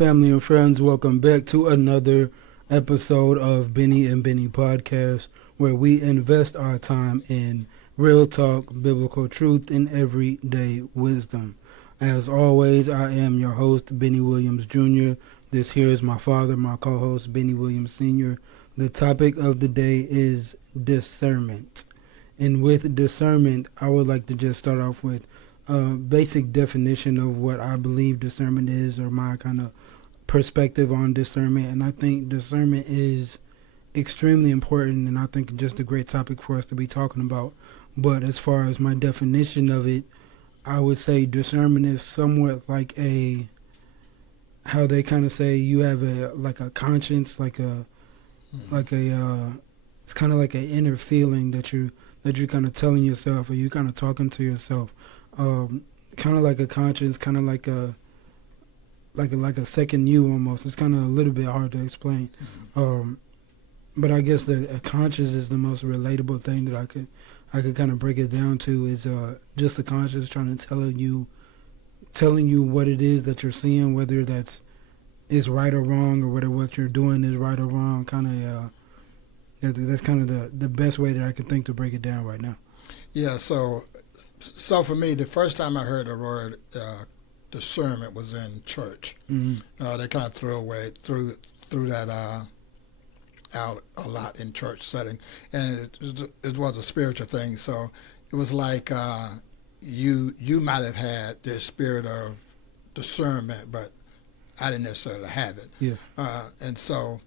family and friends. Welcome back to another episode of Bennie and Bennie Podcast, where we invest our time in real talk, biblical truth, and everyday wisdom. As always, I am your host, Bennie Williams Jr. This here is my father, my co-host, Bennie Williams Sr. The topic of the day is discernment. And with discernment, I would like to just start off with basic definition of what I believe discernment is, or my kind of perspective on discernment. And I think discernment is extremely important, and I think just a great topic for us to be talking about. But as far as my definition of it, I would say discernment is somewhat like how they kind of say you have a conscience, it's kind of like an inner feeling that you're kind of telling yourself, or you kind of talking to yourself. Kind of like a conscience, kind of like a second you almost. It's kind of a little bit hard to explain. But I guess that a conscience is the most relatable thing that I could kind of break it down to, is just the conscience trying to telling you what it is that you're seeing, whether is right or wrong, or whether what you're doing is right or wrong. That's kind of the best way that I can think to break it down right now. Yeah, so for me, the first time I heard the word discernment was in church. Mm-hmm. They kind of threw that out a lot in church setting, and it was a spiritual thing. So it was like you might have had the spirit of discernment, but I didn't necessarily have it. Yeah. And so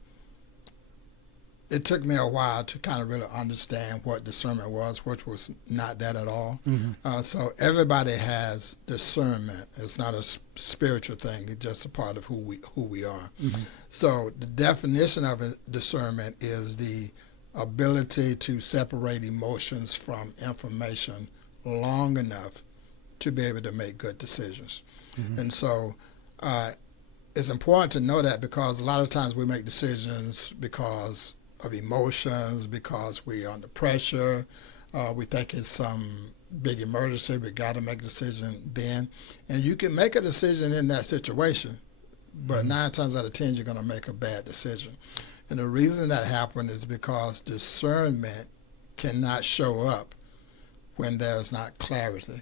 it took me a while to kind of really understand what discernment was, which was not that at all. Mm-hmm. So everybody has discernment. It's not a spiritual thing. It's just a part of who we are. Mm-hmm. So the definition of discernment is the ability to separate emotions from information long enough to be able to make good decisions. Mm-hmm. And so it's important to know that, because a lot of times we make decisions because of emotions, because we're under pressure. We think it's some big emergency. We got to make a decision then. And you can make a decision in that situation, but Mm-hmm. 9 times out of 10, you're going to make a bad decision. And the reason that happened is because discernment cannot show up when there's not clarity.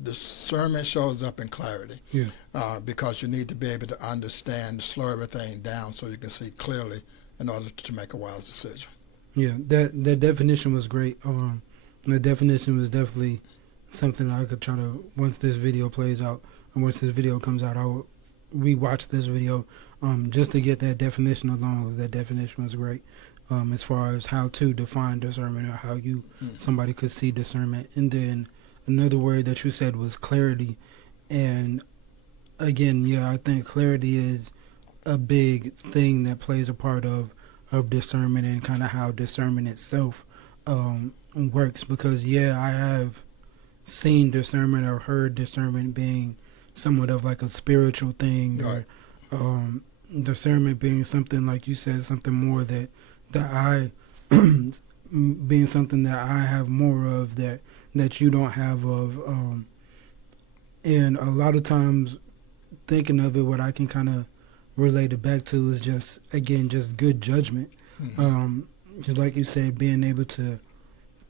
Discernment shows up in clarity. Yeah. Because you need to be able to understand, slow everything down so you can see clearly in order to make a wise decision. Yeah, that definition was great. The definition was definitely something I could try to, once this video plays out, and once this video comes out, I'll rewatch this video just to get that definition alone. That definition was great as far as how to define discernment, or how somebody could see discernment. And then another word that you said was clarity. And again, yeah, I think clarity is a big thing that plays a part of discernment, and kind of how discernment itself works. Because I have seen discernment or heard discernment being somewhat of like a spiritual thing, right, or discernment being something, like you said, something more that I being something that I have more of that you don't have of. And a lot of times, thinking of it, what I can kind of relate it back to is just good judgment. Mm-hmm. Just like you said, being able to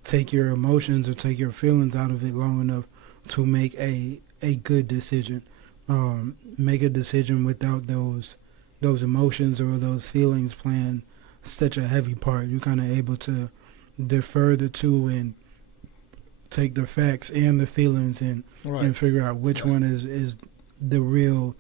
take your emotions or take your feelings out of it long enough to make a good decision. Make a decision without those emotions or those feelings playing such a heavy part. You're kind of able to defer the two and take the facts and the feelings and figure out which one is the real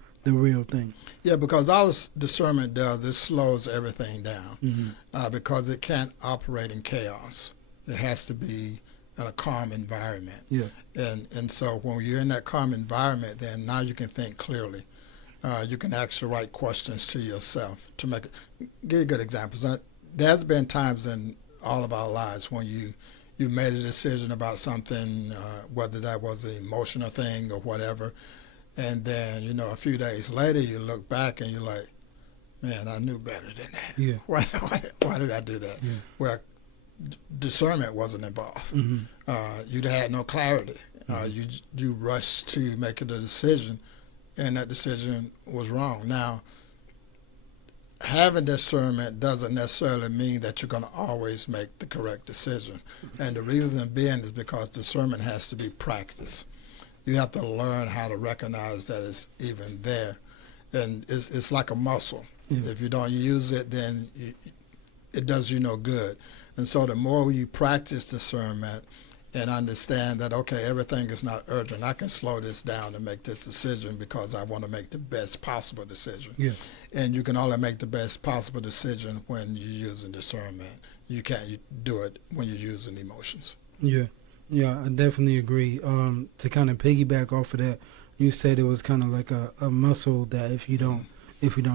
thing. Yeah, because all this discernment does is slows everything down. Mm-hmm. Because it can't operate in chaos. It has to be in a calm environment. Yeah. And so when you're in that calm environment, then now you can think clearly. You can ask the right questions to yourself to give you good examples. There's been times in all of our lives when you made a decision about something, whether that was an emotional thing or whatever, and then, a few days later you look back and you're like, man, I knew better than that. Yeah. Why did I do that? Yeah. Well, discernment wasn't involved. Mm-hmm. You had no clarity. You rushed to make a decision, and that decision was wrong. Now, having discernment doesn't necessarily mean that you're going to always make the correct decision. And the reason being is because discernment has to be practiced. You have to learn how to recognize that it's even there. And it's like a muscle. Yeah. If you don't use it, then it does you no good. And so the more you practice discernment and understand that, okay, everything is not urgent, I can slow this down and make this decision because I want to make the best possible decision. Yeah. And you can only make the best possible decision when you're using discernment. You can't do it when you're using emotions. Yeah. Yeah, I definitely agree. To kind of piggyback off of that, you said it was kind of like a muscle that if you don't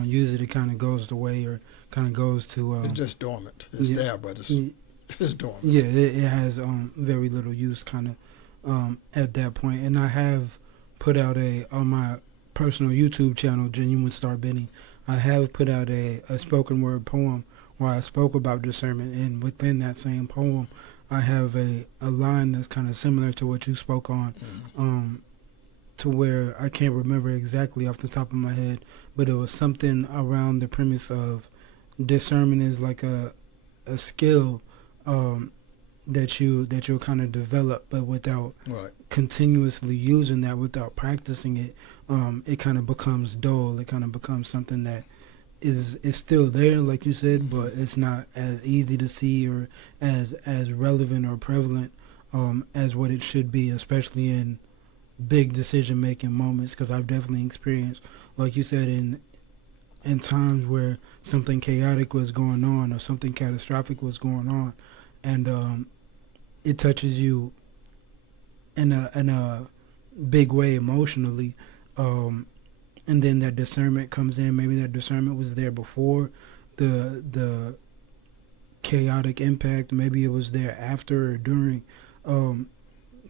use it, it kind of goes away or kind of goes to. It's just dormant. It's there, but it's dormant. Yeah, it has very little use kind of at that point. And I have put out on my personal YouTube channel, Genuine Star Bennie, I have put out a spoken word poem where I spoke about discernment, and within that same poem, I have a line that's kind of similar to what you spoke on, to where I can't remember exactly off the top of my head, but it was something around the premise of discernment is like a skill that you'll kind of develop, but without continuously using that, without practicing it, it kind of becomes dull. It kind of becomes something that is still there, like you said, but it's not as easy to see or as relevant or prevalent as what it should be, especially in big decision-making moments, because I've definitely experienced, like you said, in times where something chaotic was going on or something catastrophic was going on, and it touches you in a big way emotionally, and then that discernment comes in. Maybe that discernment was there before the chaotic impact. Maybe it was there after or during.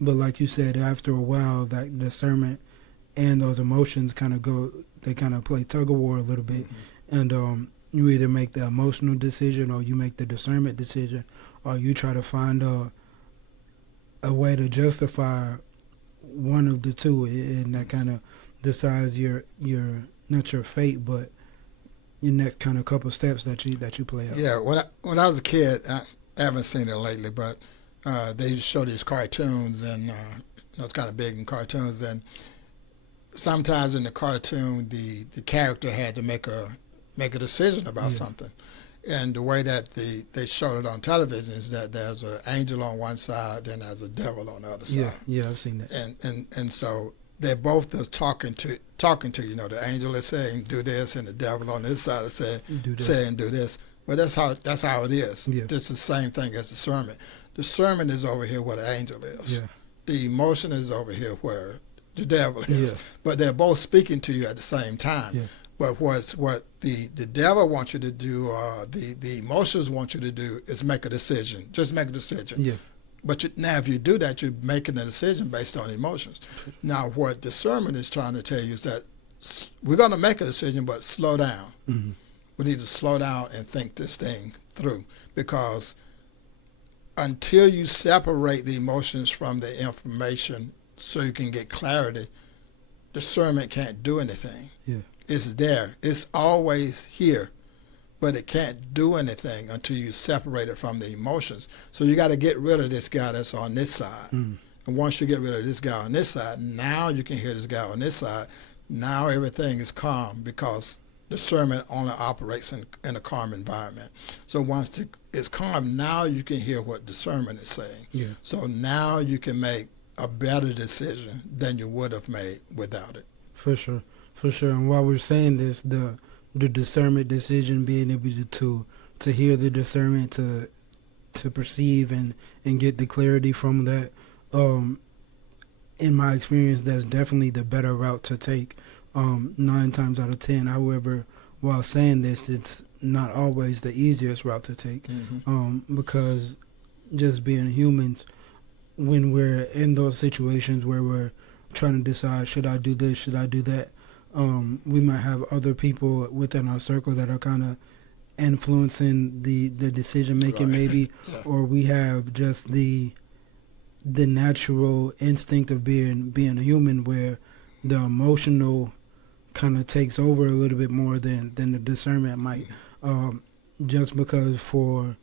But like you said, after a while, that discernment and those emotions kind of play tug of war a little bit. And you either make the emotional decision or you make the discernment decision, or you try to find a way to justify one of the two, and that kind of decides your not your fate, but your next kind of couple steps that you play out. Yeah, when I was a kid, I haven't seen it lately, but they used to show these cartoons, and it's kind of big in cartoons, and sometimes in the cartoon, the character had to make a decision about something. And the way that they showed it on television is that there's an angel on one side and there's a devil on the other side. Yeah, I've seen that. And so they're both talking to you know, the angel is saying do this, and the devil on this side is saying do this. Well, that's how it is. Yeah. It's the same thing as discernment. Discernment is over here where the angel is. Yeah. The emotion is over here where the devil is. Yeah. But they're both speaking to you at the same time. Yeah. But what the devil wants you to do, or the emotions want you to do, is make a decision. Just make a decision. Yeah. But now if you do that, you're making a decision based on emotions. Now what discernment is trying to tell you is that we're going to make a decision, but slow down. Mm-hmm. We need to slow down and think this thing through, because until you separate the emotions from the information so you can get clarity, discernment can't do anything. Yeah. It's there. It's always here, but it can't do anything until you separate it from the emotions. So you got to get rid of this guy that's on this side. And once you get rid of this guy on this side, now you can hear this guy on this side. Now everything is calm, because discernment only operates in a calm environment. So once it's calm, now you can hear what discernment is saying. Yeah. So now you can make a better decision than you would have made without it. For sure. And while we're saying this, the discernment decision, being able to hear the discernment, to perceive and get the clarity from that, in my experience, that's definitely the better route to take, 9 times out of 10. However, while saying this, it's not always the easiest route to take, because just being humans, when we're in those situations where we're trying to decide, should I do this, should I do that, we might have other people within our circle that are kind of influencing the decision making, maybe, or we have just the natural instinct of being a human, where the emotional kind of takes over a little bit more than the discernment might. Just because for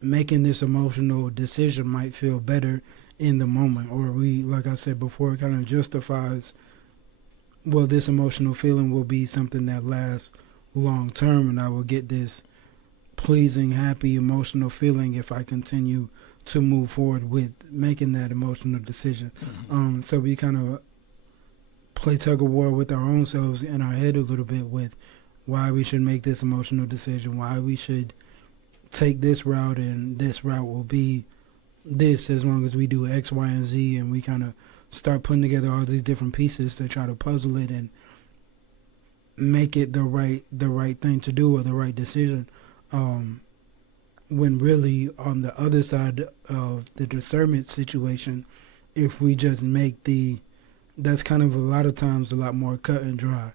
making this emotional decision might feel better in the moment, or we, like I said before, it kind of justifies, well, this emotional feeling will be something that lasts long term, and I will get this pleasing, happy, emotional feeling if I continue to move forward with making that emotional decision. So we kind of play tug of war with our own selves in our head a little bit with why we should make this emotional decision, why we should take this route, and this route will be this as long as we do X, Y, and Z, and we kind of start putting together all these different pieces to try to puzzle it and make it the right thing to do or the right decision. When really on the other side of the discernment situation, if we just make that's kind of a lot of times a lot more cut and dry.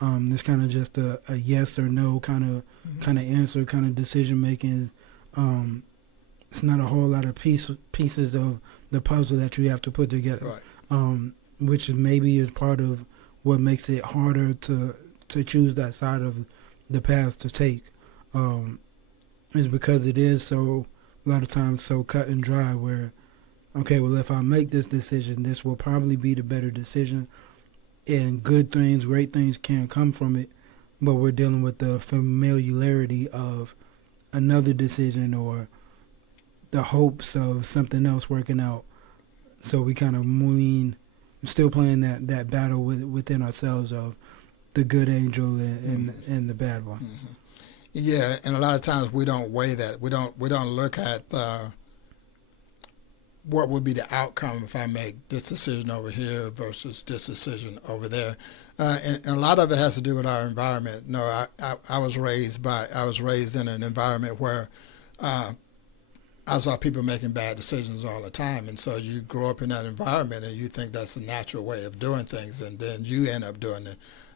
There's kind of just a yes or no kind of answer, kind of decision making. It's not a whole lot of pieces of the puzzle that you have to put together, right. Which maybe is part of what makes it harder to choose that side of the path to take. Is because it is so, a lot of times, so cut and dry where, okay, well, if I make this decision, this will probably be the better decision, and good things, great things can come from it, but we're dealing with the familiarity of another decision or the hopes of something else working out. So we kind of still playing that battle within ourselves of the good angel and the bad one. Mm-hmm. Yeah, and a lot of times we don't weigh that. We don't look at what would be the outcome if I make this decision over here versus this decision over there. And a lot of it has to do with our environment. No, I was raised in an environment where I saw people making bad decisions all the time, and so you grow up in that environment and you think that's a natural way of doing things, and then you end up doing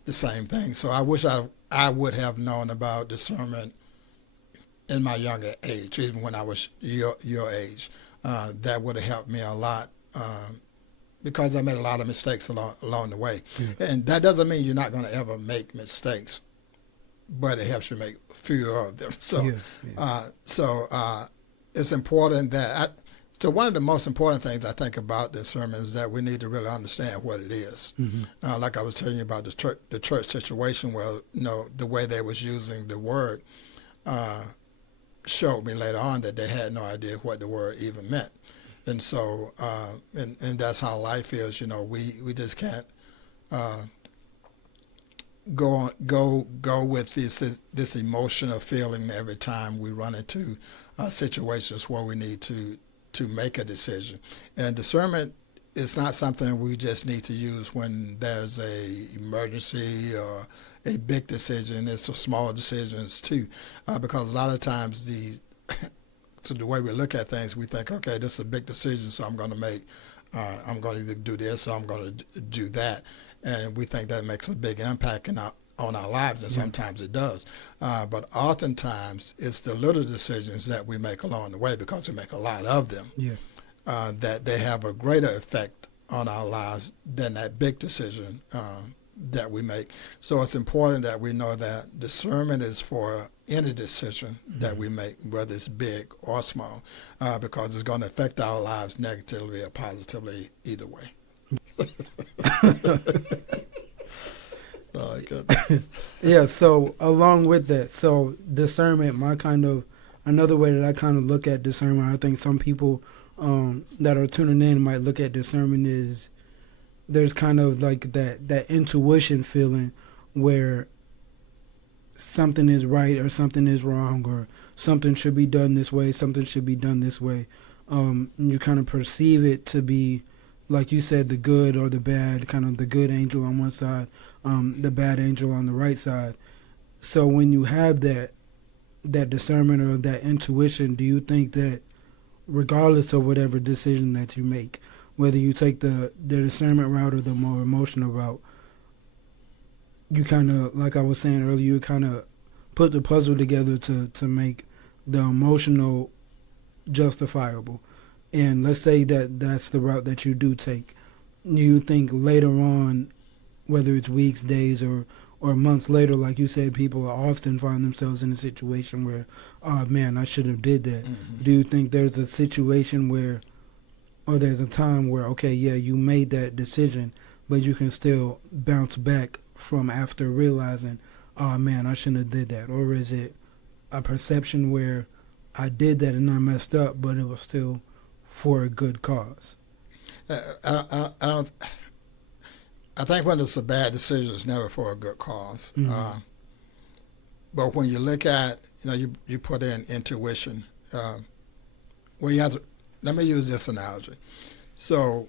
the same thing. So I wish I would have known about discernment in my younger age, even when I was your age. That would have helped me a lot because I made a lot of mistakes along the way. Yeah. And that doesn't mean you're not going to ever make mistakes, but it helps you make fewer of them. So, it's important that so one of the most important things I think about discernment is that we need to really understand what it is. Mm-hmm. Like I was telling you about the church situation, where the way they was using the word showed me later on that they had no idea what the word even meant, and so and that's how life is. We just can't go with this emotional feeling every time we run into situations where we need to make a decision. And discernment is not something we just need to use when there's a emergency or a big decision. It's the small decisions too, because a lot of times so the way we look at things, we think, okay, this is a big decision, so I'm going to either do this or I'm going to do that, and we think that makes a big impact on our lives, and sometimes it does. But oftentimes, it's the little decisions that we make along the way, because we make a lot of them, that they have a greater effect on our lives than that big decision that we make. So it's important that we know that discernment is for any decision that we make, whether it's big or small, because it's going to affect our lives negatively or positively either way. Oh, good. Yeah, so along with that, so discernment, another way that I kind of look at discernment, I think some people that are tuning in might look at discernment is there's kind of like that intuition feeling where something is right or something is wrong, or something should be done this way, something should be done this way. You kind of perceive it to be, like you said, the good or the bad, kind of the good angel on one side, the bad angel on the right side. So when you have that discernment or that intuition, do you think that regardless of whatever decision that you make, whether you take the discernment route or the more emotional route, you kind of, like I was saying earlier, you kind of put the puzzle together to make the emotional justifiable. And let's say that that's the route that you do take. You think later on, whether it's weeks, days, or months later, like you said, people often find themselves in a situation where, oh man, I should have did that. Mm-hmm. Do you think there's a situation where, or there's a time where, okay, yeah, you made that decision, but you can still bounce back from after realizing, oh man, I shouldn't have did that? Or is it a perception where I did that and I messed up, but it was still for a good cause? I think when it's a bad decision, it's never for a good cause. Mm-hmm. But when you look at, you put in intuition. Well, you have to, let me use this analogy. So,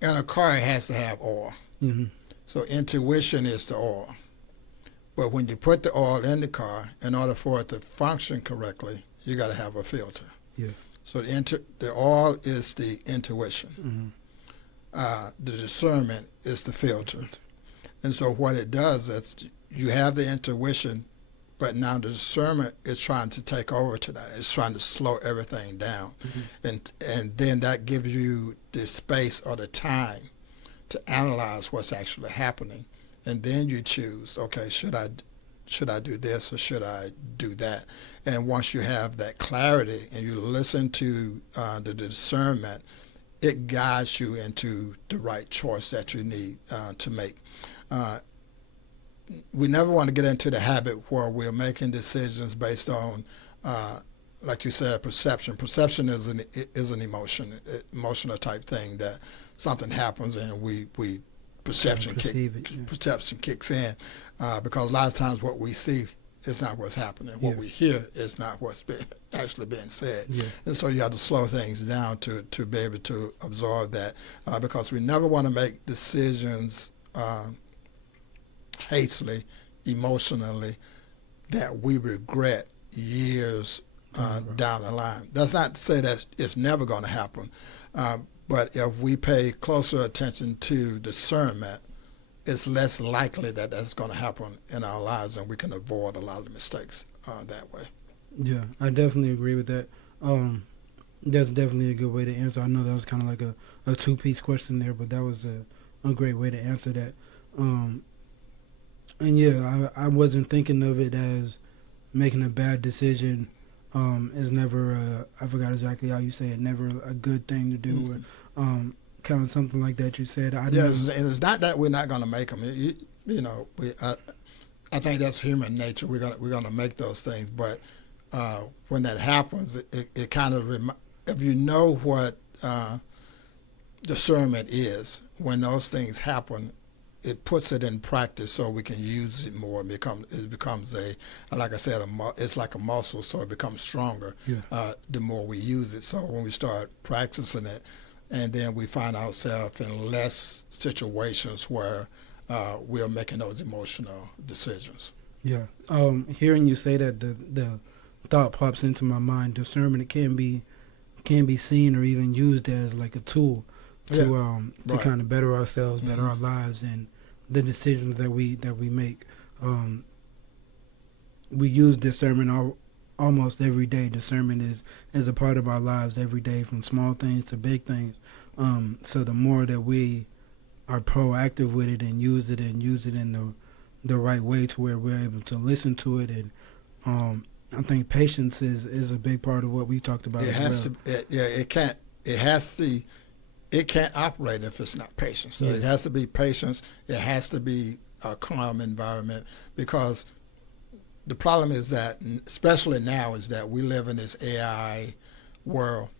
in a car, it has to have oil. Mm-hmm. So intuition is the oil. But when you put the oil in the car, in order for it to function correctly, you got to have a filter. Yeah. So the oil is the intuition. Mm-hmm. The discernment is the filter. And so what it does is you have the intuition, but now the discernment is trying to take over to that. It's trying to slow everything down. Mm-hmm. And then that gives you the space or the time to analyze what's actually happening. And then you choose, okay, should I do this or should I do that? And once you have that clarity and you listen to the discernment, it guides you into the right choice that you need to make. We never want to get into the habit where we're making decisions based on, like you said, perception. Perception is an emotional type thing that something happens and perception kicks in because a lot of times what we see is not what's happening. What we hear is not what's actually being said. Yeah. And so you have to slow things down to be able to absorb that because we never want to make decisions hastily, emotionally, that we regret years down the line. That's not to say that it's never going to happen, but if we pay closer attention to discernment, it's less likely that that's going to happen in our lives, and we can avoid a lot of the mistakes that way. Yeah, I definitely agree with that. That's definitely a good way to answer. I know that was kind of like a two-piece question there, but that was a great way to answer that. And yeah, I wasn't thinking of it as making a bad decision is never, I forgot exactly how you say it, never a good thing to do. Mm-hmm. Or, kind of something like that you said. And it's not that we're not going to make them. I think that's human nature. We're gonna make those things, but when that happens, it kind of if you know what discernment is, when those things happen, it puts it in practice so we can use it more. It becomes like I said, it's like a muscle, so it becomes stronger the more we use it. So when we start practicing it, and then we find ourselves in less situations where we're making those emotional decisions. Yeah. Hearing you say that, the thought pops into my mind. Discernment can be seen or even used as like a tool to kind of better ourselves, better our lives, and the decisions that we make. We use discernment almost every day. Discernment is a part of our lives every day, from small things to big things. So the more that we are proactive with it and use it in the right way to where we're able to listen to it, and I think patience is a big part of what we talked about. It can't operate if it's not patience. So it has to be patience. It has to be a calm environment, because the problem is that, especially now, is that we live in this AI world.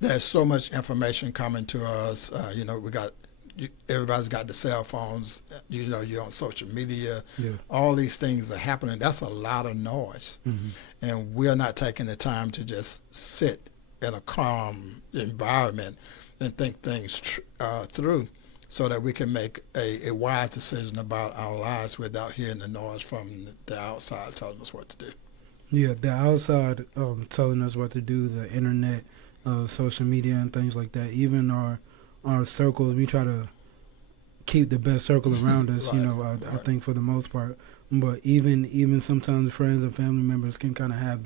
There's so much information coming to us. Everybody's got the cell phones. You're on social media. Yeah. All these things are happening. That's a lot of noise, and we're not taking the time to just sit in a calm environment and think things through, so that we can make a wise decision about our lives without hearing the noise from the outside telling us what to do. Yeah, the outside telling us what to do, the internet, social media and things like that. Even our circles, we try to keep the best circle around us, right. I think for the most part. But even sometimes friends and family members can kind of have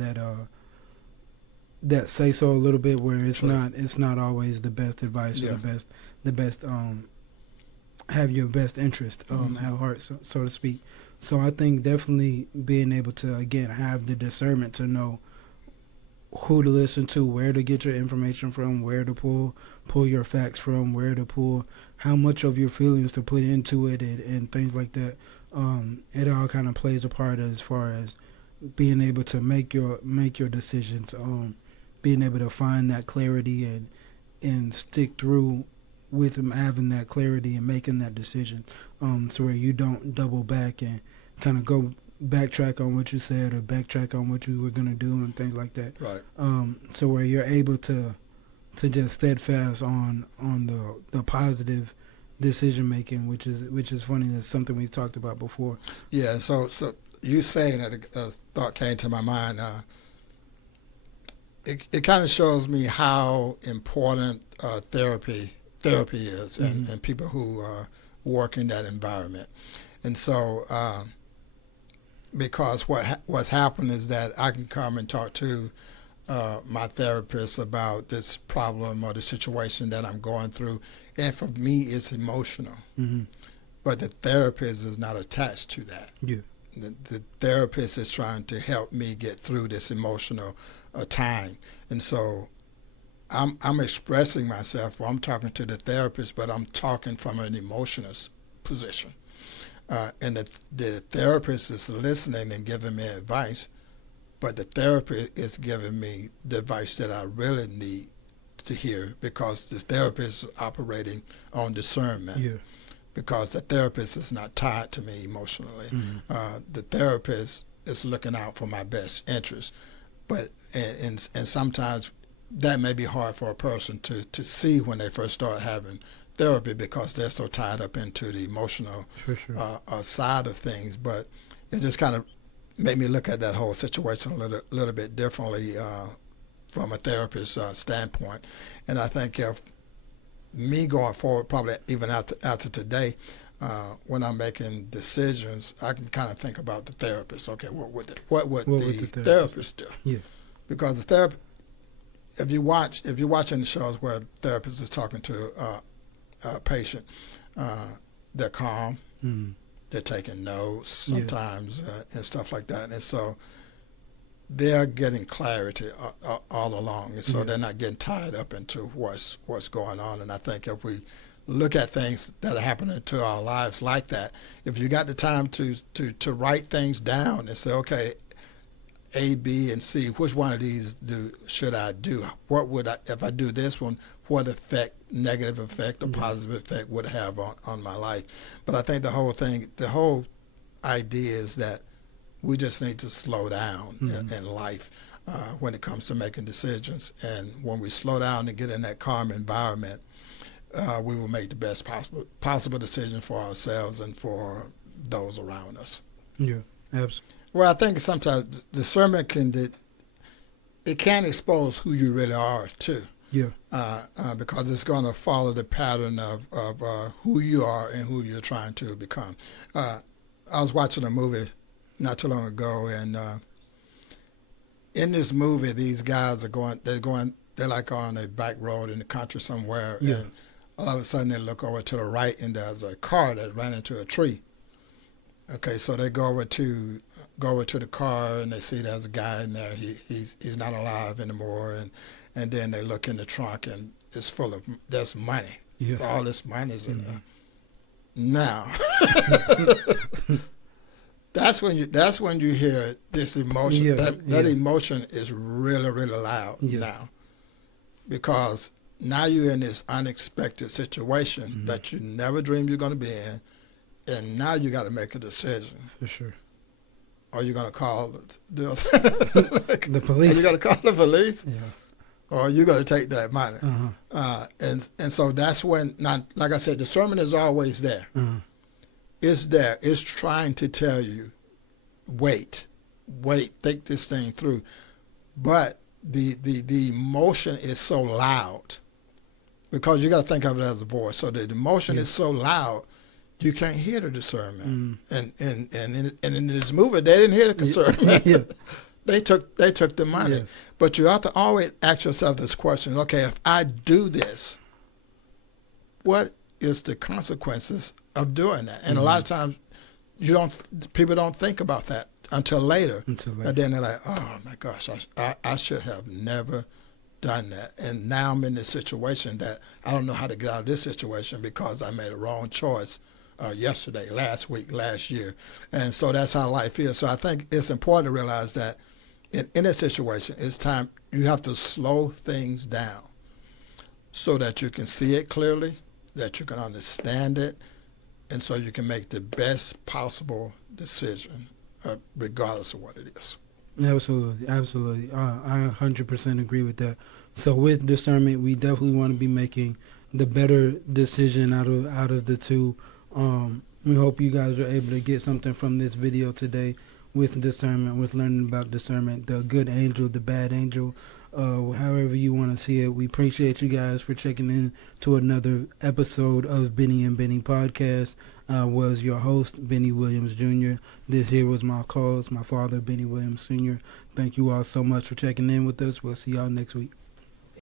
that say so a little bit, where it's not always the best advice or the best have your best interest at heart, so to speak. So I think definitely being able to, again, have the discernment to know who to listen to, where to get your information from, where to pull your facts from, where to pull how much of your feelings to put into it, and things like that. It all kind of plays a part as far as being able to make your decisions, being able to find that clarity and stick through with them having that clarity and making that decision, so where you don't double back and kind of go backtrack on what you said or backtrack on what you were going to do and things like that. Right. So where you're able to just steadfast on the positive decision making, which is funny. That's something we've talked about before. Yeah. So you saying that, a thought came to my mind. It kind of shows me how important therapy is, and people who work in that environment. And so, because what's happened is that I can come and talk to my therapist about this problem or the situation that I'm going through, and for me, it's emotional. But the therapist is not attached to that. Yeah. The therapist is trying to help me get through this emotional time, and so I'm expressing myself. Well, I'm talking to the therapist, but I'm talking from an emotional position. And the therapist is listening and giving me advice, but the therapist is giving me the advice that I really need to hear, because the therapist is operating on discernment. Yeah. Because the therapist is not tied to me emotionally. The therapist is looking out for my best interest. But and sometimes that may be hard for a person to see when they first start having therapy, because they're so tied up into the emotional side of things. But it just kind of made me look at that whole situation a little bit differently from a therapist's standpoint. And I think if me going forward, probably even after today, when I'm making decisions, I can kind of think about the therapist. Okay, what would the therapist do? Yeah. Because the therapist, if you're watching the shows where the therapist is talking to a patient, they're calm, they're taking notes sometimes, and stuff like that, and so they're getting clarity all along, and so they're not getting tied up into what's going on. And I think if we look at things that are happening to our lives like that, if you got the time to write things down and say, okay, A, B, and C, which one of these should I do? What would I, if I do this one, what negative effect or positive effect would it have on my life? But I think the whole idea is that we just need to slow down in life when it comes to making decisions. And when we slow down and get in that calm environment, we will make the best possible decision for ourselves and for those around us. Yeah, absolutely. Well, I think sometimes discernment can expose who you really are too. Yeah. Because it's going to follow the pattern of who you are and who you're trying to become. I was watching a movie not too long ago, and in this movie, these guys they're like on a back road in the country somewhere, and all of a sudden they look over to the right, and there's a car that ran into a tree. Okay, so they go over to the car, and they see there's a guy in there. He's not alive anymore, and then they look in the trunk, and it's there's money. Yeah. All this money's in there. Now, that's when you hear this emotion. Yeah, that emotion is really, really loud now, because now you're in this unexpected situation that you never dreamed you're going to be in, and now you got to make a decision. For sure. Are you going to call the police? Are you going to call the police? Yeah. Or are you going to take that money? And so that's when, not, like I said, discernment is always there. It's there. It's trying to tell you, wait, think this thing through. But the emotion is so loud, because you got to think of it as a voice. So the emotion is so loud, you can't hear the discernment. And in this movie, they didn't hear the discernment. They took the money. But you have to always ask yourself this question: okay, if I do this, what is the consequences of doing that. And a lot of times people don't think about that until later. And then they're like, oh my gosh, I should have never done that. And now I'm in this situation that I don't know how to get out of this situation because I made a wrong choice yesterday, last week, last year. And so that's how life is. So I think it's important to realize that in a situation, it's time you have to slow things down so that you can see it clearly, that you can understand it, and so you can make the best possible decision, regardless of what it is. Absolutely. I 100% agree with that. So with discernment, we definitely want to be making the better decision out of the two. We hope you guys are able to get something from this video today with discernment, with learning about discernment, the good angel, the bad angel, however you want to see it. We appreciate you guys for checking in to another episode of Bennie and Bennie Podcast. Was your host, Bennie Williams Jr. This here was my cause, my father, Bennie Williams Sr. Thank you all so much for checking in with us. We'll see y'all next week.